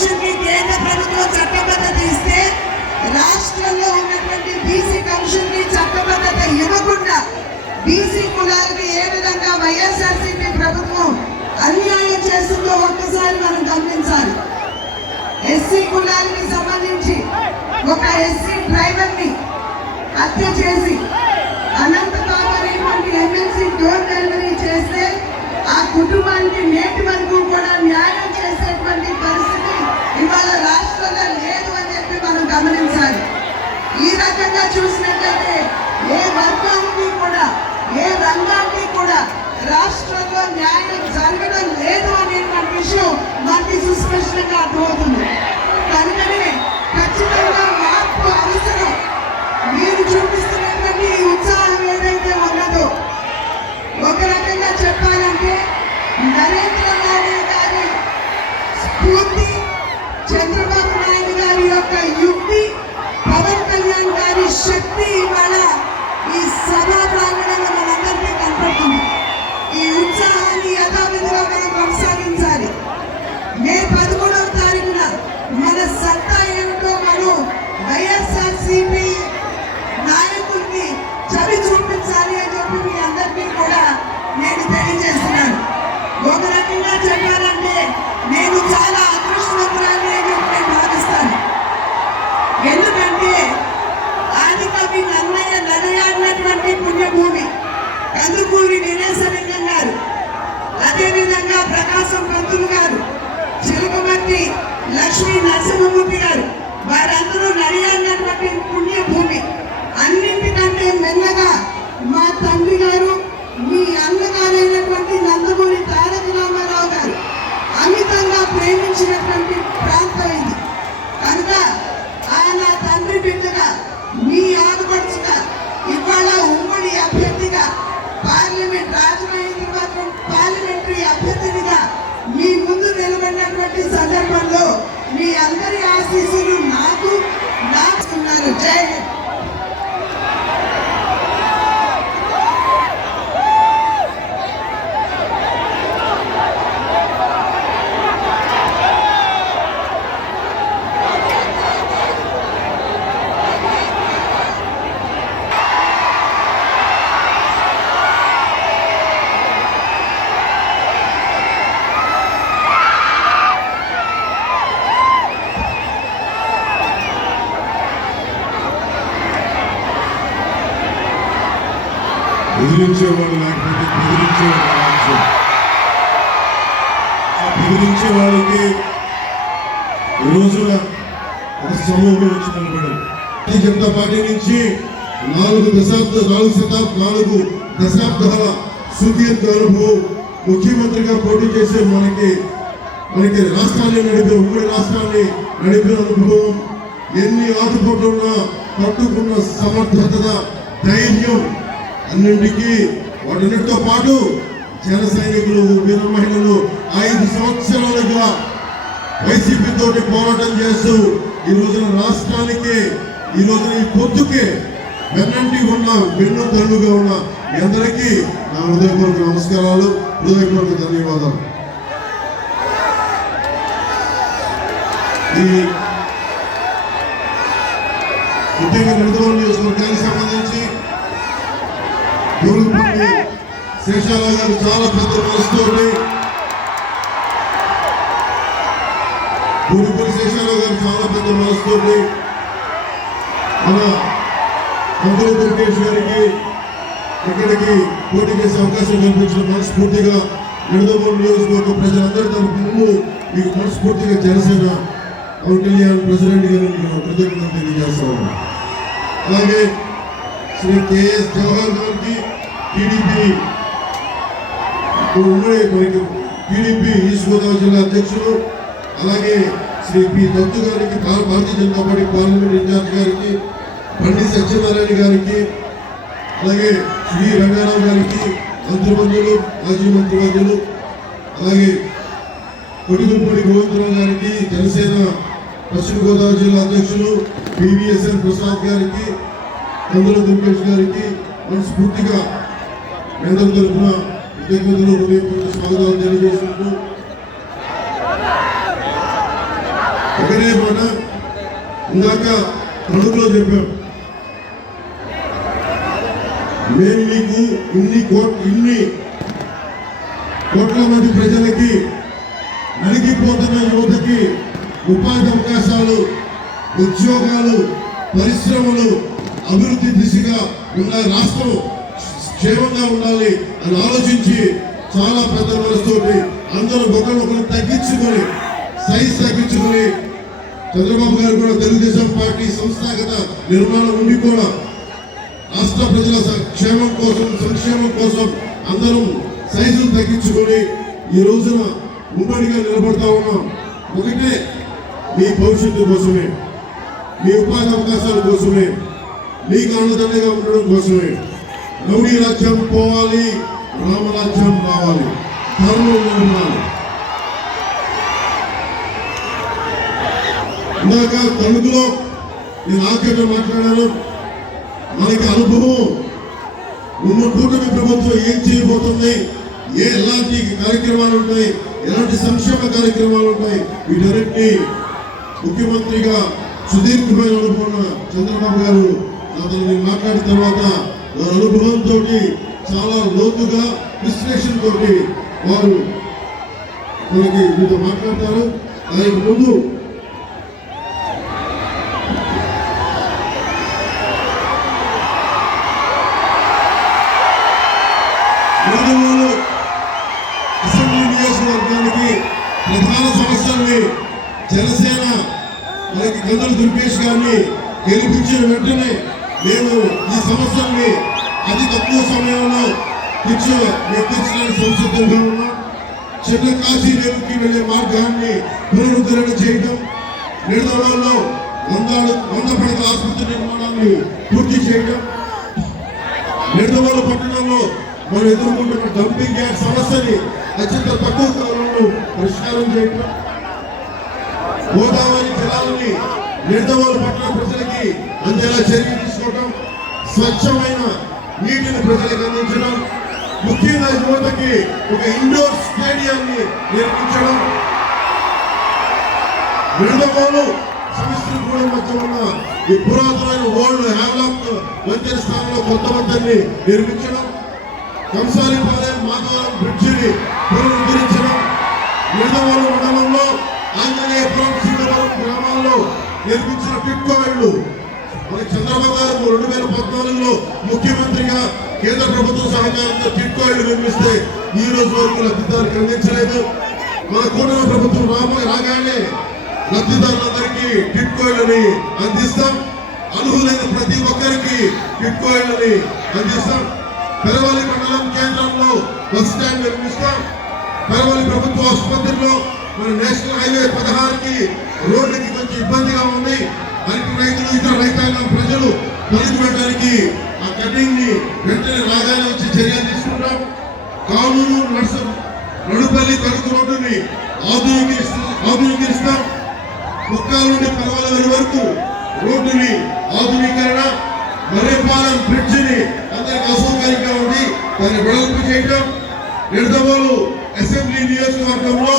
Commission కి కేంద్ర ప్రభుత్వం చట్టబద్ధత ఇస్తే రాష్ట్రంలో ఉన్నటువంటి బీసీ కమిషన్ కి చట్టబద్ధత ఇవ్వకుండా బీసీ కులాలకి ఏ విధంగా వైఎస్ఆర్సీపీ ప్రభుత్వం అన్యాయం చేస్తుందో ఒక్కసారి మనం గమనించాలి. ఎస్సీ కులాలకి సంబంధించి ఒక ఎస్సీ డ్రైవర్ ని హత్య చేసి అనంతబాబు అనేటువంటి ఎమ్మెల్సీ డోర్ డెలివరీ చేస్తే ఆ కుటుంబానికి నేటి వరకు కూడా న్యాయం చేసేటువంటి పరిస్థితి ఇవాళ రాష్ట్రంలో లేదు అని చెప్పి మనం గమనించాలి. ఈ రకంగా చూసినట్లయితే ఏ వర్గానికి కూడా ఏ రంగానికి కూడా రాష్ట్రంలో న్యాయం జరగడం లేదు అనేటువంటి విషయం మనకి సుస్పష్టంగా అర్థమవుతుంది. కనుకనే ఖచ్చితంగా మార్పు అవసరం. మీరు చూపిస్తున్నటువంటి ఈ ఉత్సాహం ఏదైతే ఉన్నదో ఒక రకంగా చెప్పాలంటే నరేంద్ర మోడీ గారి స్ఫూర్తి, చంద్రబాబు నాయుడు గారి యొక్క యుక్తి, పవన్ కళ్యాణ్ గారి శక్తి ఇవాళ ఈ సభా ప్రాంగణంలో మనందరికీ కనపడుతుంది. ఈ ఉత్సాహాన్ని యథావిధిగా మనం కొనసాగించాలి. మే 13వ తారీఖున మన సత్తా ఏమిటో మనం వైఎస్ఆర్సీపీ నాయకుల్ని చవి చూపించాలి అని చెప్పి మీ అందరికీ కూడా నేను తెలియజేస్తున్నాను. ఒక రకంగా చెప్పాలంటే నేను చాలా అదృష్టవంతురాలని అని చెప్పి నేను భావిస్తాను. ఎందుకంటే ఆదికవి నన్నయ్య నడయాడినటువంటి పుణ్యభూమి కందుకూరి వీరేశలింగం గారు, అదేవిధంగా ప్రకాశం పంతులు గారు, చిలకమర్తి లక్ష్మీ నరసింహమూర్తి గారు, వారందరూ నడియాడినటువంటి పుణ్యభూమి. అన్నింటికంటే మెల్లగా మా తండ్రి గారు, మీ అన్నగారైనటువంటి నందమూరి తారక రామారావు గారు అమితంగా ప్రేమించినటువంటి ప్రాంతం ఇది. కనుక ఆయన తండ్రి బిడ్డగా, మీ ఆడపడుచుగా, ఇవాళ ఉమ్మడి అభ్యర్థిగా పార్లమెంటరీ అభ్యర్థినిగా మీ ముందు నిలబడినటువంటి సందర్భంలో మీ అందరి ఆశీస్సులు నాకు నాకున్నారు. జై హింద్. బెదిరించేవాడు లేకపోతే బెదిరించేవాడు కావచ్చు. ఆ బెదిరించే వాళ్ళకి ఈ రోజున ఒక సమూహం వచ్చి నిలబడింది. భారతీయ జనతా పార్టీ నుంచి 4 దశాబ్దాల సుదీర్ఘ అనుభవం, ముఖ్యమంత్రిగా పోటీ చేసే మనకి రాష్ట్రాన్ని నడిపే, ఉమ్మడి రాష్ట్రాన్ని నడిపే అనుభవం, ఎన్ని ఆటుపోటున్నా పట్టుకున్న సమర్థత, ధైర్యం, అన్నింటికీ వాటన్నిటితో పాటు జన సైనికులు, వీర మహిళలు 5 సంవత్సరాలుగా వైసీపీ తోటి పోరాటం చేస్తూ ఈ రోజున రాష్ట్రానికి, ఈ రోజున ఈ పొత్తుకే వెన్నంటి ఉన్న, వెన్ను తల్లుగా ఉన్న మీ అందరికీ నా హృదయపూర్వక నమస్కారాలు, హృదయపూర్వక ధన్యవాదాలు. ఈ ముఖ్యంగా నిడదవోలు నియోజకవర్గానికి సంబంధించి దూరుపల్లి శేషారావు గారు చాలా పెద్ద మనసుతోటి, దూరుపల్లి శేషారావు గారు చాలా పెద్ద మనసుతోటి మన మంత్రి దుర్గేష్ గారికి ఇక్కడికి పోటీ చేసే అవకాశం కల్పించిన మనస్ఫూర్తిగా నిడదవోలు నియోజకవర్గ ప్రజలందరి తరఫున మీకు మనస్ఫూర్తిగా జనసేన పవన్ కళ్యాణ్ ప్రెసిడెంట్ గారికి కృతజ్ఞతలు తెలియజేస్తా ఉన్నాను. అలాగే శ్రీ కెఎస్ జవహర్ గారికి, టీడీపీ ఈస్ట్ గోదావరి జిల్లా అధ్యక్షులు, అలాగే శ్రీ పి దత్తు గారికి, Bharatiya Janata party parliament incharge గారికి, బండి సత్యనారాయణ గారికి, అలాగే శ్రీ రంగారావు గారికి, మంత్రిమంత్రులు, మాజీ మంత్రిమంత్రులు, అలాగే కొడిగుంపూడి గోవిందరావు గారికి, జనసేన పశ్చిమ గోదావరి జిల్లా అధ్యక్షులు పివిఎస్ఎన్ ప్రసాద్ గారికి, కందుల దుర్గేష్ గారికి మనస్ఫూర్తిగా మేందరి తరఫున కృతజ్ఞతలు, హృదయపూర్వక స్వాగతాలు తెలియజేసుకుంటూ ఒకటే మాట ఇందాక తణుకులో చెప్పాం, మేము మీకు ఇన్ని కోట్ల మంది ప్రజలకి నలిగిపోతున్న యువతకి ఉపాధి అవకాశాలు, ఉద్యోగాలు, పరిశ్రమలు, అభివృద్ధి దిశగా ఉన్న రాష్ట్రం క్షేమంగా ఉండాలి అని ఆలోచించి చాలా పెద్ద మనసుతోటి అందరూ ఒకరినొకరు తగ్గించుకొని సైజ్ తగ్గించుకొని చంద్రబాబు గారు కూడా తెలుగుదేశం పార్టీ సంస్థాగత నిర్మాణం ఉండి కూడా రాష్ట్ర ప్రజల క్షేమం కోసం, సంక్షేమం కోసం అందరం సైజులు తగ్గించుకొని ఈ రోజున ఉమ్మడిగా నిలబడతా ఉన్నాం. ఒకటే, మీ భవిష్యత్తు కోసమే, మీ ఉపాధి అవకాశాల కోసమే, మీకు అండదండగా ఉండడం కోసమే. రౌడీ రాజ్యం పోవాలి, రామరాజ్యం రావాలి, ధర్మం నిలబడాలి. ఇందాక తణుకులో నేను ఆఖరిగా మాట్లాడాను. మనకి అనుభవం ఉన్న కూటమి ప్రభుత్వం ఏం చేయబోతుంది, ఎలాంటి కార్యక్రమాలు ఉంటాయి, ఎలాంటి సంక్షేమ కార్యక్రమాలు ఉంటాయి, వీటన్నిటినీ ముఖ్యమంత్రిగా సుదీర్ఘమైన అనుభవం చంద్రబాబు గారు అతను మాట్లాడిన తర్వాత వారి అనుభవంతో చాలా లోతుగా విశ్లేషణతో వారు మనకి మీతో మాట్లాడతారు. దానికి ముందు అసెంబ్లీ నియోజకవర్గానికి ప్రధాన సమస్యల్ని జనసేన మనకి గంధల దుర్గేష్ గారిని గెలిపించిన వెంటనే మేము ఈ సమస్యల్ని అతి తక్కువ సమయంలో తీర్చడానికి సంసిద్ధంగా ఉన్నాం. చిన్న కాశీ రేవుకి వెళ్లే మార్గాన్ని పునరుద్ధరణ చేయడం, నిడదవోలులో 100 పడకల ఆసుపత్రి నిర్మాణాన్ని పూర్తి చేయడం, నిడదవోలు పట్టణంలో మనం ఎదుర్కొంటున్న డంపింగ్ యార్డ్ సమస్యని అత్యంత తక్కువ కాలంలో పరిష్కారం చేయడం, గోదావరి జలాలని నిడదవోలు పట్టణ ప్రజలకి అందేలా చర్యలు తీసుకోవడం, స్వచ్ఛమైన నీటిని ప్రజలకు అందించడం, ముఖ్యంగా యువతకి ఒక ఇండోర్ స్టేడియాన్ని నిర్మించడం, నిడదవోలు సమిశ్రగూడ మధ్య ఉన్న ఈ పురాతనమైన ఓల్డ్ హ్యావ్లాక్ వంతెన స్థానంలో కొత్త వంతెనని నిర్మించడం, కంసాలిపాలెం మాధవరం బ్రిడ్జిని పునరుద్ధరించడం, నిడదవోలు మండలంలో ఆంజనేయపురం శ్రీవరం గ్రామాల్లో నిర్మించిన టిట్కో ఇళ్లు మన చంద్రబాబు గారు 2014లో ముఖ్యమంత్రిగా కేంద్ర ప్రభుత్వం సహకారంతో టిట్కో ఇళ్లు నిర్మిస్తే ఈ రోజు వరకు లబ్ధిదారులకు అందించలేదు. మన కూటమి ప్రభుత్వం రాగానే లబ్ధిదారులందరికీ టిట్కో ఇళ్లని అందిస్తాం. అర్హులైన ప్రతి ఒక్కరికి టిట్కో ఇళ్లని అందిస్తాం. పెరవలి మండలం కేంద్రంలో బస్ స్టాండ్ నిర్మిస్తాం. పెరవలి ప్రభుత్వ ఆసుపత్రిలో మన నేషనల్ హైవే 16కి రోడ్లకి కొంచెం ఇబ్బందిగా ఉంది. అరటి రైతులు, ఇతర రైతాంగం ప్రజలు తొలగి పెట్టడానికి ఆ కటింగ్ ని వెంటనే రాగానే వచ్చి చర్యలు తీసుకుంటాం. కానూరు నడుపల్లి తణుకు రోడ్డుని ఆధునీకరిస్తాం. ముక్కాల నుండి పర్వాల వరకు రోడ్డుని ఆధునీకరణ, మర్రిపాలెం బ్రిడ్జిని అందరికి అసౌకర్యంగా ఉండి దాన్ని వెడల్పు చేయడం. నిడదవోలు అసెంబ్లీ నియోజకవర్గంలో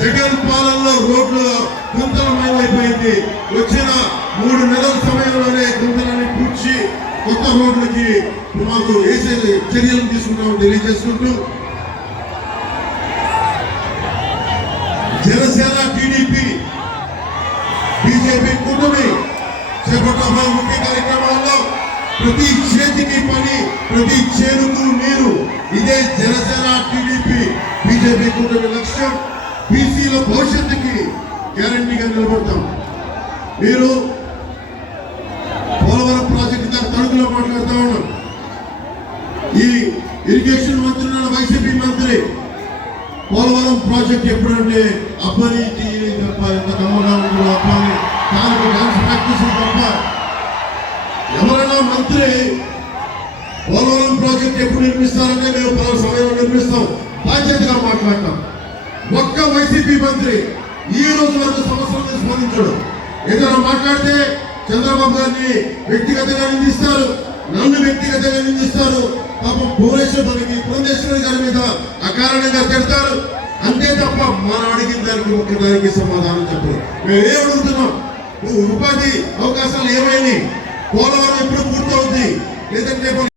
జగన్ పాలనలో రోడ్లు గుంతలమైపోయింది. వచ్చిన 3 నెలల సమయంలోనే గుంతలని పూడ్చి కొత్త రోడ్లకి మాకు వేసే చర్యలు తీసుకుంటామని తెలియజేసుకుంటూ, జనసేన, టీడీపీ, బీజేపీ కూటమి చేపట్టబోయే ముఖ్య కార్యక్రమాల్లో ప్రతి చేతికి పని, ప్రతి చేనుకు నీరు, ఇదే జనసేన, టీడీపీ, బీజేపీ కూటమి లక్ష్యం. బీసీల భవిష్యత్తుకి గ్యారంటీగా నిలబడతాం. మీరు పోలవరం ప్రాజెక్టు తణుకులో మాట్లాడుతూ ఉన్నాం. ఈ ఇరిగేషన్ మంత్రి వైసీపీ మంత్రి పోలవరం ప్రాజెక్ట్ ఎప్పుడంటే అప్పని తప్ప ఎంత కమ్మగా ఉందో అప్పని దానికి డాన్స్ ప్రాక్టీస్ తప్ప ఎవరైనా మంత్రి పోలవరం ప్రాజెక్ట్ ఎప్పుడు నిర్మిస్తారంటే మేము పలు సమయంలో నిర్మిస్తాం బాధ్యతగా మాట్లాడతాం. ఒక్క వైసీపీ మంత్రి ఈ రోజు వరకు సమస్యలను స్పందించడు. ఏదైనా మాట్లాడితే చంద్రబాబు గారిని వ్యక్తిగతంగా నిందిస్తారు, నన్ను వ్యక్తిగతంగా నిందిస్తారు. పాపం భువనేశ్వరికి పురంధేశ్వరి గారి మీద అకారణంగా తిడతారు. అంతే తప్ప మనం అడిగిన దానికి ఒక్కదానికి సమాధానం చెప్పదు. మేము ఏం అడుగుతున్నాం? ఉపాధి అవకాశాలు ఏమైనాయి? పోలవరం ఎప్పుడు పూర్తవుద్ది? లేదంటే